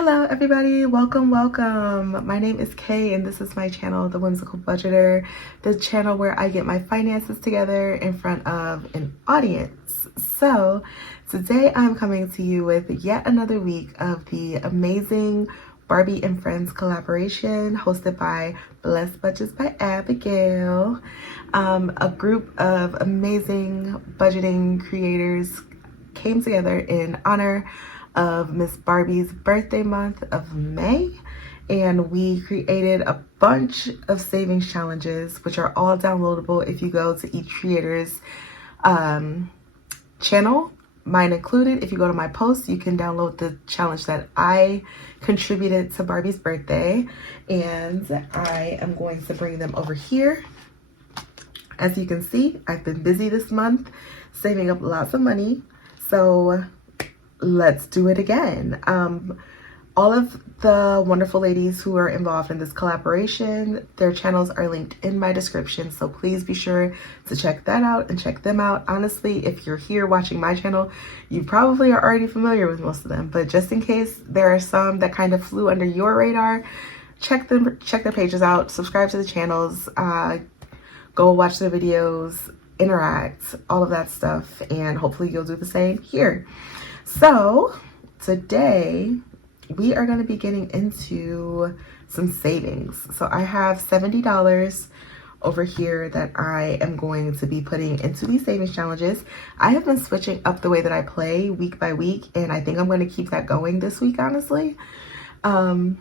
Hello everybody, welcome. My name is Kay and this is my channel, The Whimsical Budgeter, the channel where I get my finances together in front of an audience. So today I'm coming to you with yet another week of the amazing Barbie and Friends collaboration hosted by Blessed Budgets by Abigail. A group of amazing budgeting creators came together in honor of Miss Barbie's birthday month of May, and we created a bunch of savings challenges which are all downloadable if you go to each creator's channel, mine included. If you go to my post, you can download the challenge that I contributed to Barbie's birthday, and I am going to bring them over here. As you can see, I've been busy this month saving up lots of money, so let's do it again. All of the wonderful ladies who are involved in this collaboration, their channels are linked in my description, so please be sure to check that out and check them out. Honestly, if you're here watching my channel, you probably are already familiar with most of them, but just in case there are some that kind of flew under your radar, check their pages out, subscribe to the channels, go watch the videos, interact, all of that stuff, and hopefully you'll do the same here. So today we are going to be getting into some savings. So I have $70 over here that I am going to be putting into these savings challenges. I have been switching up the way that I play week by week, and I think I'm going to keep that going this week, honestly. So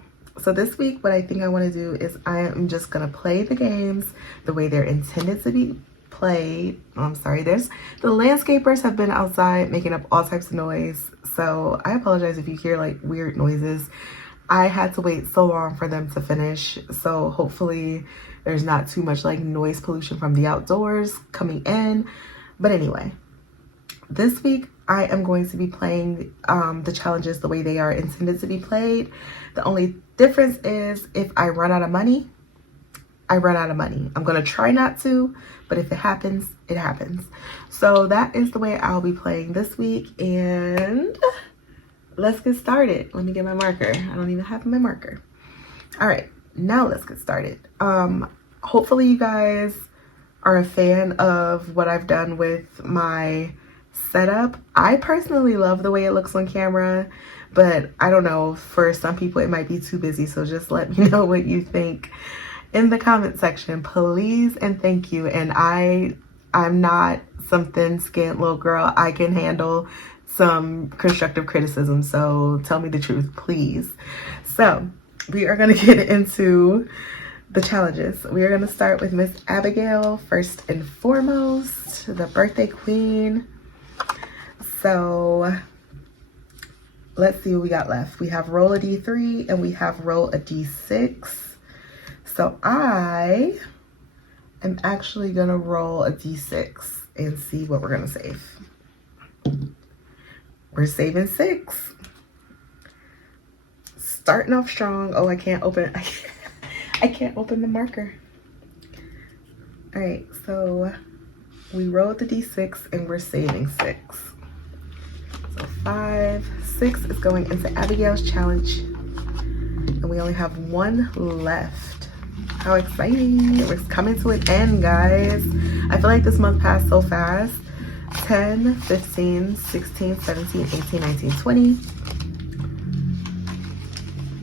this week, what I think I want to do is I am just going to play the games the way they're intended to be played. I'm sorry, the landscapers have been outside making up all types of noise, so I apologize if you hear like weird noises. I had to wait so long for them to finish, so hopefully there's not too much like noise pollution from the outdoors coming in. But anyway, this week I am going to be playing the challenges the way they are intended to be played. The only difference is if I run out of money, I run out of money. I'm gonna try not to, but if it happens, it happens. So that is the way I'll be playing this week, and let's get started. Let me get my marker. I don't even have my marker. All right, now let's get started. Hopefully you guys are a fan of what I've done with my setup. I personally love the way it looks on camera, but I don't know, for some people it might be too busy, so just let me know what you think in the comment section, please and thank you. And I'm not some thin-skinned little girl. I can handle some constructive criticism, so tell me the truth, please. So we are going to get into the challenges. We are going to start with Miss Abigail first and foremost, the birthday queen. So let's see what we got left. We have roll a D3 and we have roll a D6. So I am actually going to roll a D6 and see what we're going to save. We're saving 6. Starting off strong. Oh, I can't open the marker. All right, so we rolled the D6 and we're saving 6. So 5, 6 is going into Abigail's challenge, and we only have 1 left. How exciting. We're coming to an end, guys. I feel like this month passed so fast. 10, 15, 16, 17, 18, 19, 20.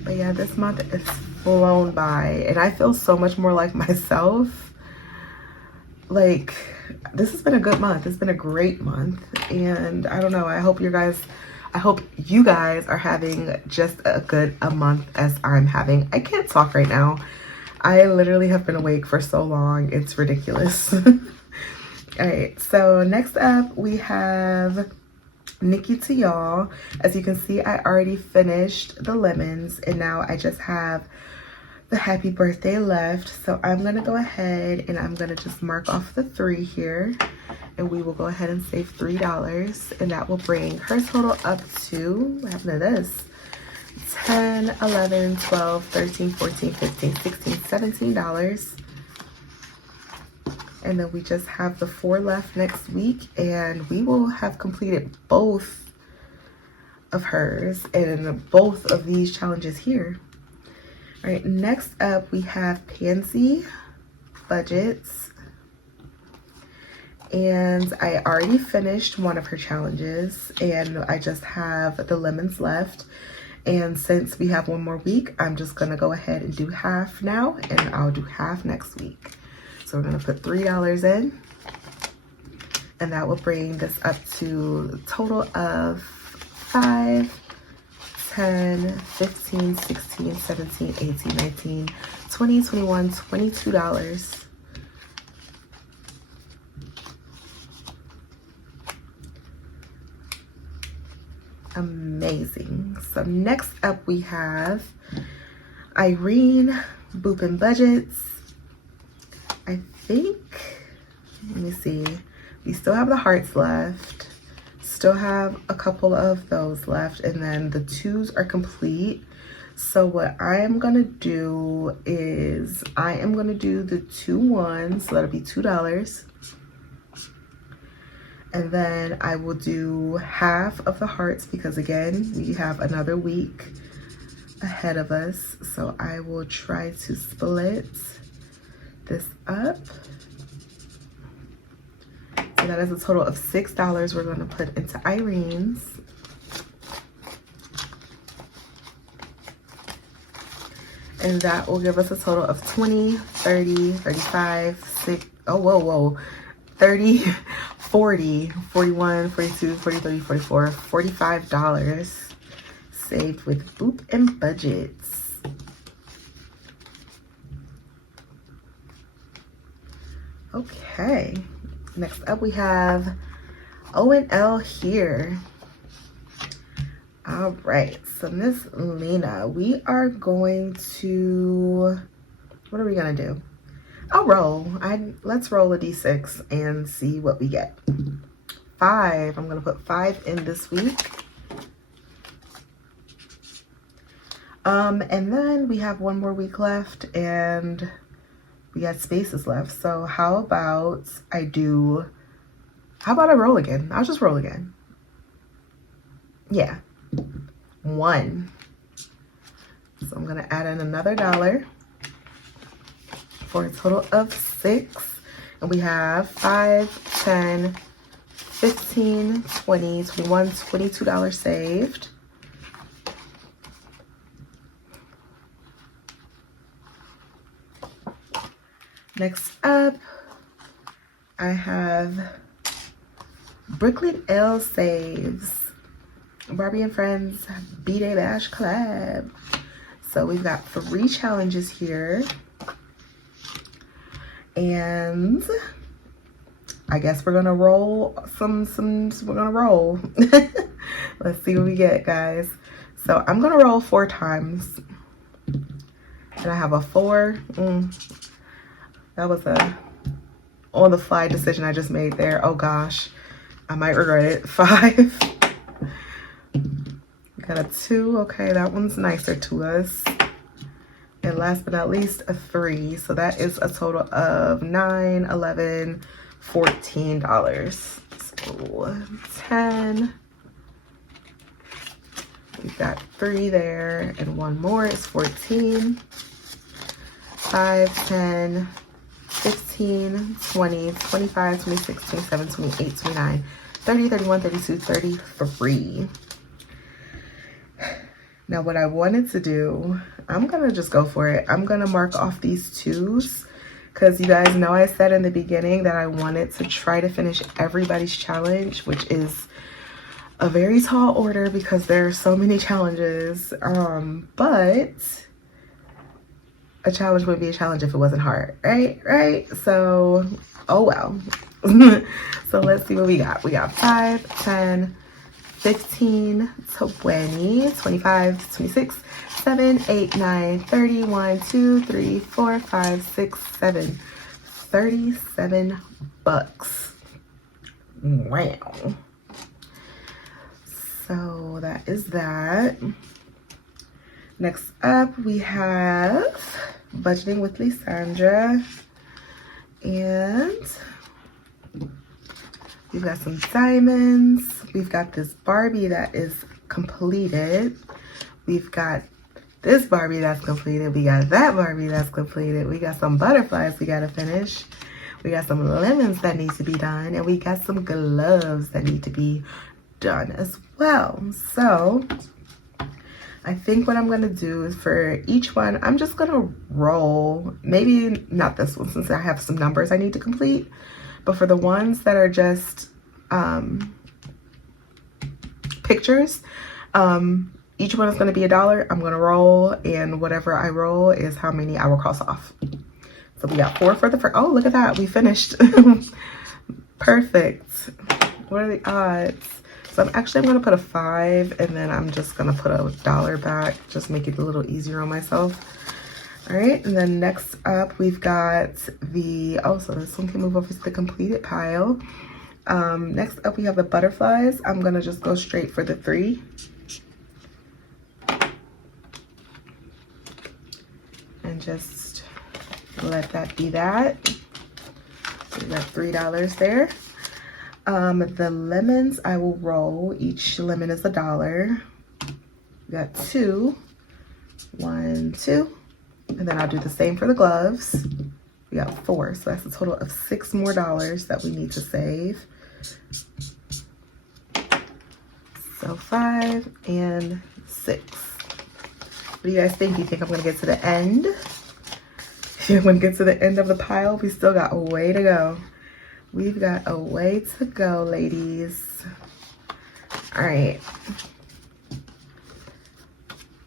But yeah, this month is flown by, and I feel so much more like myself. Like, this has been a good month. It's been a great month, and I don't know, I hope you guys are having just a month as I'm having. I can't talk right now. I literally have been awake for so long, it's ridiculous. All right, so next up we have Nikki to y'all. As you can see, I already finished the lemons, and now I just have the happy birthday left. So I'm gonna go ahead and I'm gonna just mark off the 3 here, and we will go ahead and save $3, and that will bring her total up to, what happened to this? 10, 11, 12, 13, 14, 15, 16, $17. And then we just have the 4 left next week, and we will have completed both of hers in both of these challenges here. All right, next up we have Pansy Budgets. And I already finished one of her challenges and I just have the lemons left. And since we have one more week, I'm just gonna go ahead and do half now and I'll do half next week. So we're gonna put $3 in and that will bring this up to a total of 5, 10, 15, 16, 17, 18, 19, 20, 21, $22. Amazing. So next up we have Irene Boopin' Budgets. I think, let me see, we still have the hearts left, still have a couple of those left, and then the 2s are complete. So what I am gonna do is I am gonna do the 2 1s, so that'll be $2. And then I will do half of the hearts because again, we have another week ahead of us. So I will try to split this up. So that is a total of $6 we're gonna put into Irene's. And that will give us a total of 20, 30, 35, 6, oh, whoa, 30, 40, 41, 42, 43, 44, $45 saved with Boop and Budgets. Okay, next up we have O&L here. All right, so Miss Lena, we are going to, what are we gonna do? I'll roll. Let's roll a d6 and see what we get. 5. I'm gonna put 5 in this week. And then we have one more week left and we got spaces left. So how about I roll again? I'll just roll again. Yeah. 1. So I'm gonna add in another $1 for a total of 6. And we have 5, 10, 15, 20, 21, $22 saved. Next up, I have Brooklyn L Saves. Barbie and Friends B-Day Bash collab. So we've got 3 challenges here. And I guess we're gonna roll we're gonna roll. Let's see what we get, guys. So I'm gonna roll 4 times. And I have a 4. That was a on the fly decision I just made there. Oh gosh, I might regret it. 5. Got a 2. Okay, that one's nicer to us. And last but not least, a 3. So that is a total of $9, $11, $14. So 10. We've got 3 there, and 1 more is 14. 5, 10, 15, 20, 25, 26, 27, 28, 29, 30, 31, 32, 33. Now what I wanted to do, I'm gonna just go for it. I'm gonna mark off these 2s because you guys know I said in the beginning that I wanted to try to finish everybody's challenge, which is a very tall order because there are so many challenges. But a challenge would be a challenge if it wasn't hard, right? So, oh well. So let's see what we got. We got 5, 10, 15, 20, 25, 26, 7, 8, 9, 30, 1, 2, 3, 4, 5, 6, 7, $37. Wow. So that is that. Next up, we have Budgeting with Lysandra. And we've got some diamonds. We've got this Barbie that is completed. We've got this Barbie that's completed. We got that Barbie that's completed. We got some butterflies we gotta finish. We got some lemons that need to be done. And we got some gloves that need to be done as well. So I think what I'm gonna do is for each one, I'm just gonna roll, maybe not this one since I have some numbers I need to complete, but for the ones that are just pictures, each one is gonna be $1. I'm gonna roll, and whatever I roll is how many I will cross off. So we got 4 for the first, oh, look at that, we finished. Perfect. What are the odds? So I'm gonna put a 5, and then I'm just gonna put $1 back, just make it a little easier on myself. All right, and then next up we've got the, oh, so this one can move over to the completed pile. Next up we have the butterflies. I'm gonna just go straight for the 3. And just let that be that. So we got $3 there. The lemons I will roll. Each lemon is $1. We got 2. 1, 2. And then I'll do the same for the gloves. We got 4. So that's a total of $6 more that we need to save. So 5 and 6. What do you guys think? You think I'm gonna get to the end? I'm gonna get to the end of the pile. We still got a way to go. We've got a way to go, ladies. All right.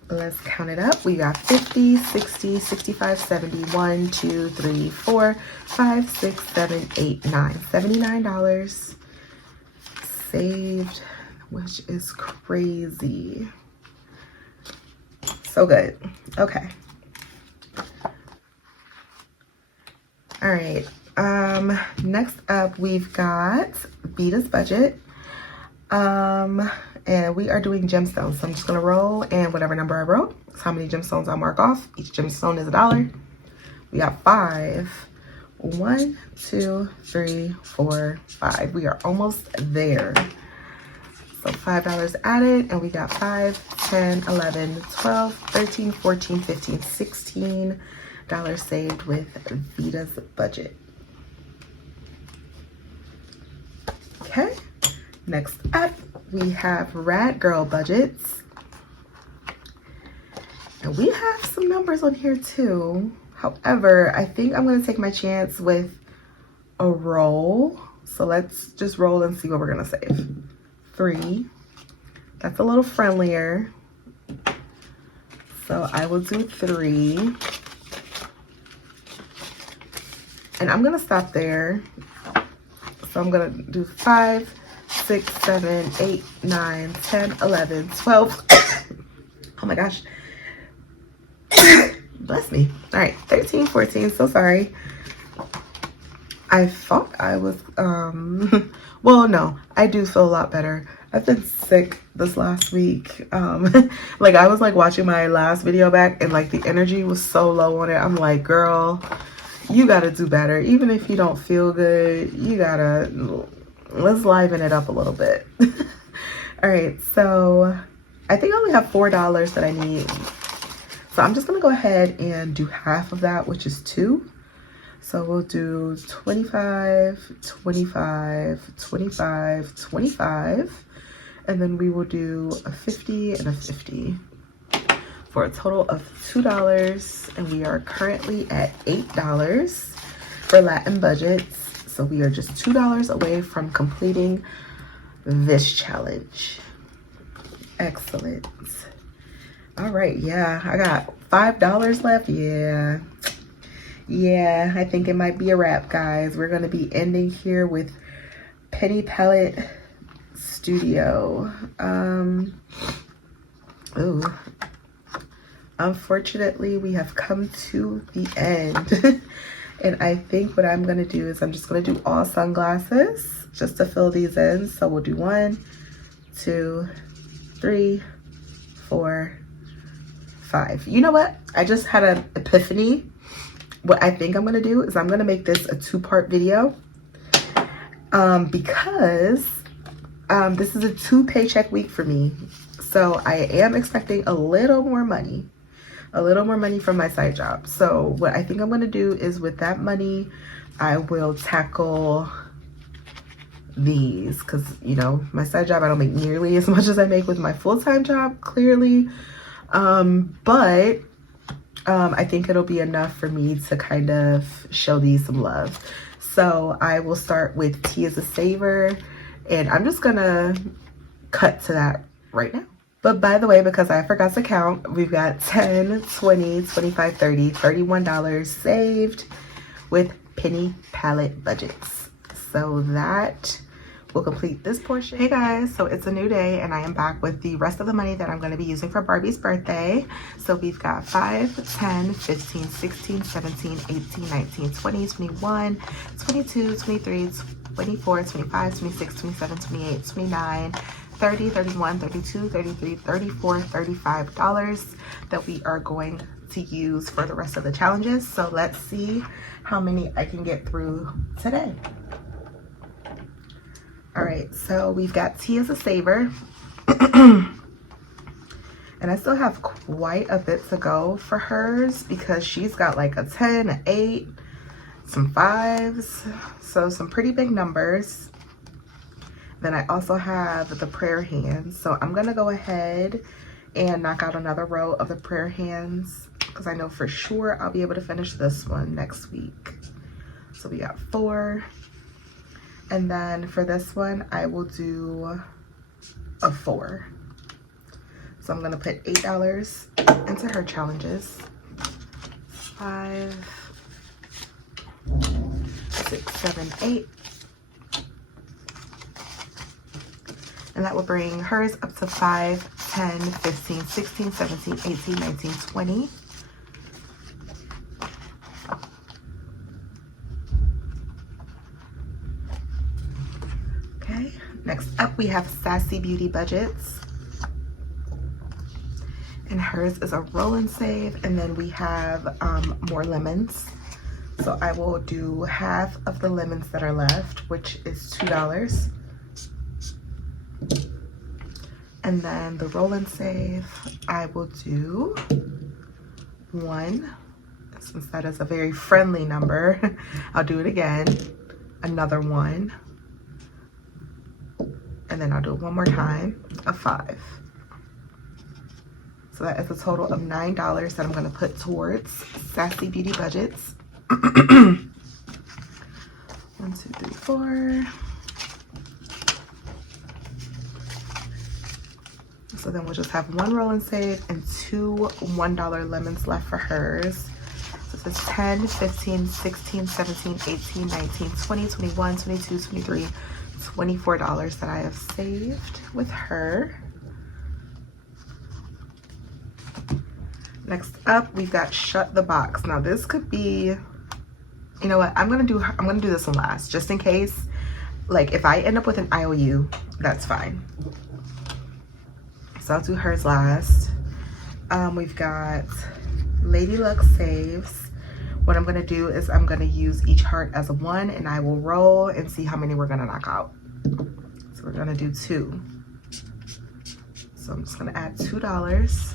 Let's count it up. We got 50, 60, 65, 70, 1, 2, 3, 4, 5, 6, 7, 8, 9. $79 saved, which is crazy. So good. Okay. All right. Next up we've got Vita's budget. And we are doing gemstones. So I'm just gonna roll, and whatever number I roll is how many gemstones I'll mark off. Each gemstone is $1. We got 5. 1, 2, 3, 4, 5. We are almost there. So $5 added, and we got 5, 10, 11, 12, 13, 14, 15, $16 saved with Vita's budget. Okay, next up we have Rad Girl budgets. And we have some numbers on here too. However, I think I'm gonna take my chance with a roll. So let's just roll and see what we're gonna save. 3, that's a little friendlier. So I will do 3. And I'm gonna stop there. So I'm gonna do 5, 6, 7, 8, 9, 10, 11, 12. Oh my gosh. Bless me. All right, 13, 14, so sorry. I thought I was, well, no, I do feel a lot better. I've been sick this last week. Like I was like watching my last video back, and like the energy was so low on it. I'm like, girl, you gotta do better. Even if you don't feel good, you gotta, let's liven it up a little bit. All right, so I think I only have $4 that I need. So I'm just gonna go ahead and do half of that, which is 2. So we'll do 25, 25, 25, 25. And then we will do a 50 and a 50 for a total of $2. And we are currently at $8 for Latin budgets. So we are just $2 away from completing this challenge. Excellent. All right, yeah, I got $5 left. Yeah, I think it might be a wrap, guys. We're gonna be ending here with Penny Pellet Studio. Ooh. Unfortunately, we have come to the end. And I think what I'm gonna do is I'm just gonna do all sunglasses just to fill these in. So we'll do 1, 2, 3, 4, 5. You know what? I just had an epiphany. What I think I'm gonna do is I'm gonna make this a 2-part video because this is a 2 paycheck week for me. So I am expecting a little more money from my side job. So what I think I'm gonna do is with that money, I will tackle these, because you know, my side job I don't make nearly as much as I make with my full-time job, clearly. But I think it'll be enough for me to kind of show these some love. So I will start with T as a saver, and I'm just gonna cut to that right now. But by the way, because I forgot to count, we've got 10, 20, 25, 30, $31 saved with penny palette budgets. So that will complete this portion. Hey guys, so it's a new day and I am back with the rest of the money that I'm going to be using for Barbie's birthday. So we've got 5, 10, 15, 16, 17, 18, 19, 20, 21, 22, 23, 24, 25, 26, 27, 28, 29, 30, 31, 32, 33, 34, $35 that we are going to use for the rest of the challenges. So let's see how many I can get through today. All right, so we've got T as a saver. And I still have quite a bit to go for hers because she's got like a 10, an 8, some 5s, so some pretty big numbers. Then I also have the prayer hands. So I'm gonna go ahead and knock out another row of the prayer hands because I know for sure I'll be able to finish this one next week. So we got 4. And then for this one, I will do a 4. So I'm gonna put $8 into her challenges. 5, 6, 7, 8. And that will bring hers up to 5, 10, 15, 16, 17, 18, 19, 20. Okay, next up we have Sassy Beauty Budgets. And hers is a roll and save. And then we have more lemons. So I will do half of the lemons that are left, which is $2. And then the roll and save, I will do 1. Since that is a very friendly number, I'll do it again. Another 1. And then I'll do it one more time, a 5. So that is a total of $9 that I'm going to put towards Sassy Beauty Budgets. 1, 2, 3, 4. So then we'll just have 1 roll and save and 2 $1 lemons left for hers. So this is 10, 15, 16, 17, 18, 19, 20, 21, 22, 23, $24 that I have saved with her. Next up, we've got Shut the Box. Now this could be, you know what, I'm gonna do this one last, just in case. Like if I end up with an IOU, that's fine. So I'll do hers last. We've got Lady Luck saves. What I'm gonna do is I'm gonna use each heart as a 1 and I will roll and see how many we're gonna knock out. So we're gonna do 2. So I'm just gonna add $2,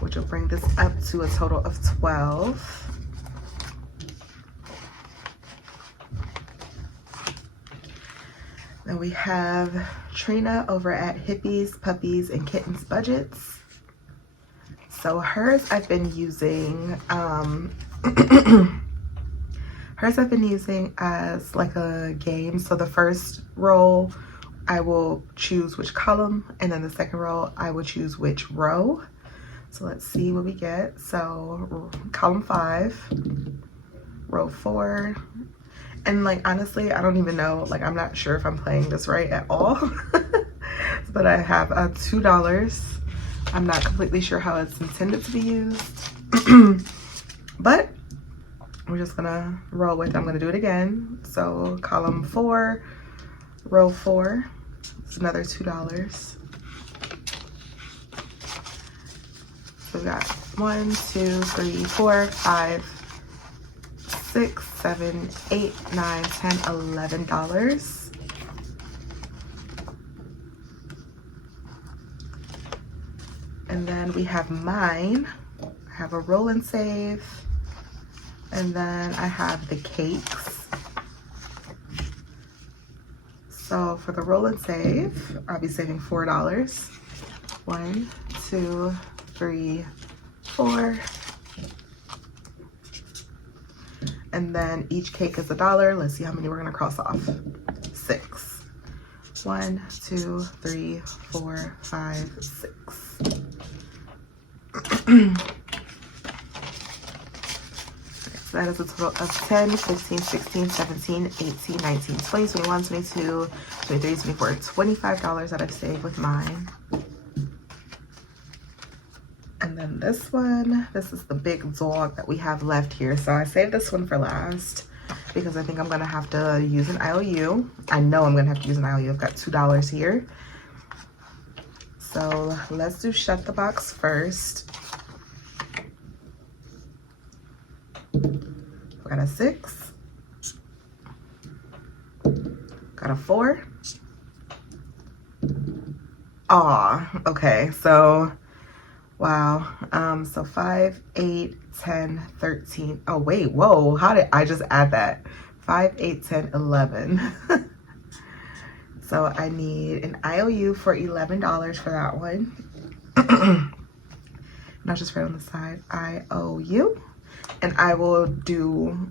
which will bring this up to a total of 12. Then we have Trina over at Hippies, Puppies, and Kittens Budgets. So hers I've been using, as like a game. So the first row, I will choose which column, and then the second row, I will choose which row. So let's see what we get. So column 5, row 4. And like, honestly, I don't even know, like, I'm not sure if I'm playing this right at all. But I have $2. I'm not completely sure how it's intended to be used. But we're just gonna roll with it. I'm gonna do it again. So column 4, row 4, it's another $2. So we got 1, 2, 3, 4, 5, 6, 7, 8, 9, 10, $11. And then we have mine. I have a roll and save. And then I have the cakes. So for the roll and save, I'll be saving $4. 1, 2, 3, 4. And then each cake is $1. Let's see how many we're gonna cross off. 6. 1, 2, 3, 4, 5, 6. So that is a total of 10, 15, 16, 17, 18, 19, 20, 21, 22, 23, 24, $25 that I've saved with mine. And then this one, this is the big dog that we have left here. So I saved this one for last because I think I'm gonna have to use an IOU. I know I'm gonna have to use an IOU. I've got $2 here. So let's do shut the box first. Got a 6. Got a 4. Aw, okay, so wow. So 5, 8, 10, 13. Oh wait, whoa, how did I just add that? 5, 8, 10, 11. So I need an IOU for $11 for that one. Not just right on the side, IOU. And I will do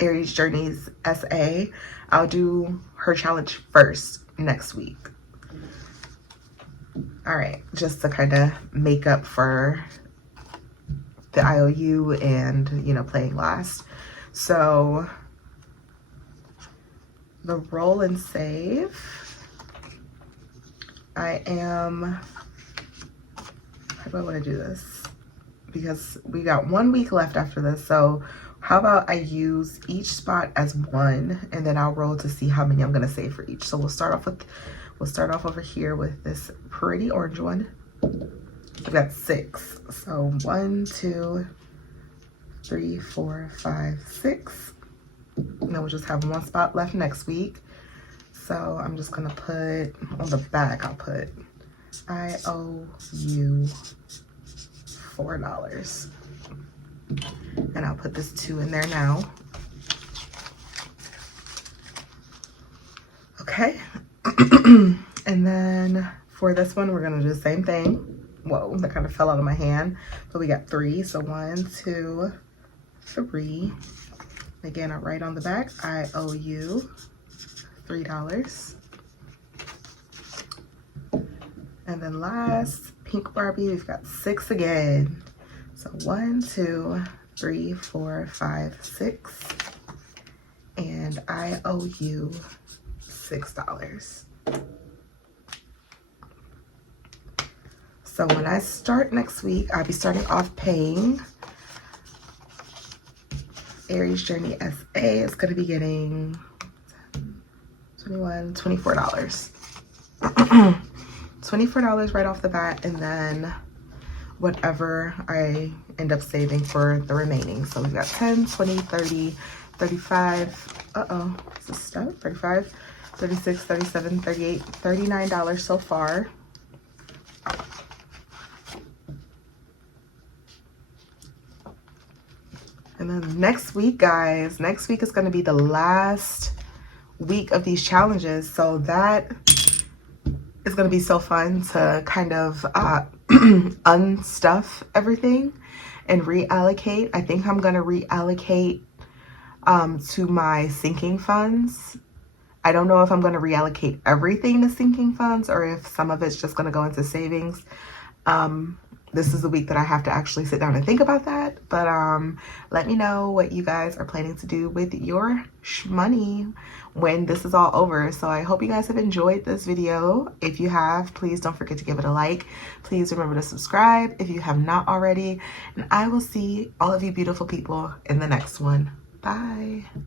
Aries Journey's SA. I'll do her challenge first next week. All right, just to kind of make up for the IOU and, you know, playing last. So the roll and save, how do I want to do this? Because we got 1 week left after this. So how about I use each spot as 1 and then I'll roll to see how many I'm gonna save for each. So we'll start off over here with this pretty orange one. I've got 6. So 1, 2, 3, 4, 5, 6. And then we'll just have 1 spot left next week. So I'm just gonna put on the back, I'll put IOU $4. And I'll put this 2 in there now. Okay. And then for this one, we're gonna do the same thing. Whoa, that kind of fell out of my hand. But we got 3, so 1, 2, 3. Again, I write on the back, IOU $3. And then last, pink Barbie, we've got 6 again. So 1, 2, 3, 4, 5, 6. And IOU $6. So when I start next week, I'll be starting off paying. Aries Journey SA is going to be getting $24. $24 right off the bat, and then whatever I end up saving for the remaining. So we've got 10, 20, 30, 35. Uh-oh, is this stuff? 35, 36, 37, 38, $39 so far. And then next week, guys, next week is going to be the last week of these challenges. So that is going to be so fun to kind of unstuff everything and reallocate. I think I'm going to reallocate to my sinking funds. I don't know if I'm going to reallocate everything to sinking funds or if some of it's just going to go into savings. This is the week that I have to actually sit down and think about that. But let me know what you guys are planning to do with your money when this is all over. So I hope you guys have enjoyed this video. If you have, please don't forget to give it a like. Please remember to subscribe if you have not already. And I will see all of you beautiful people in the next one. Bye.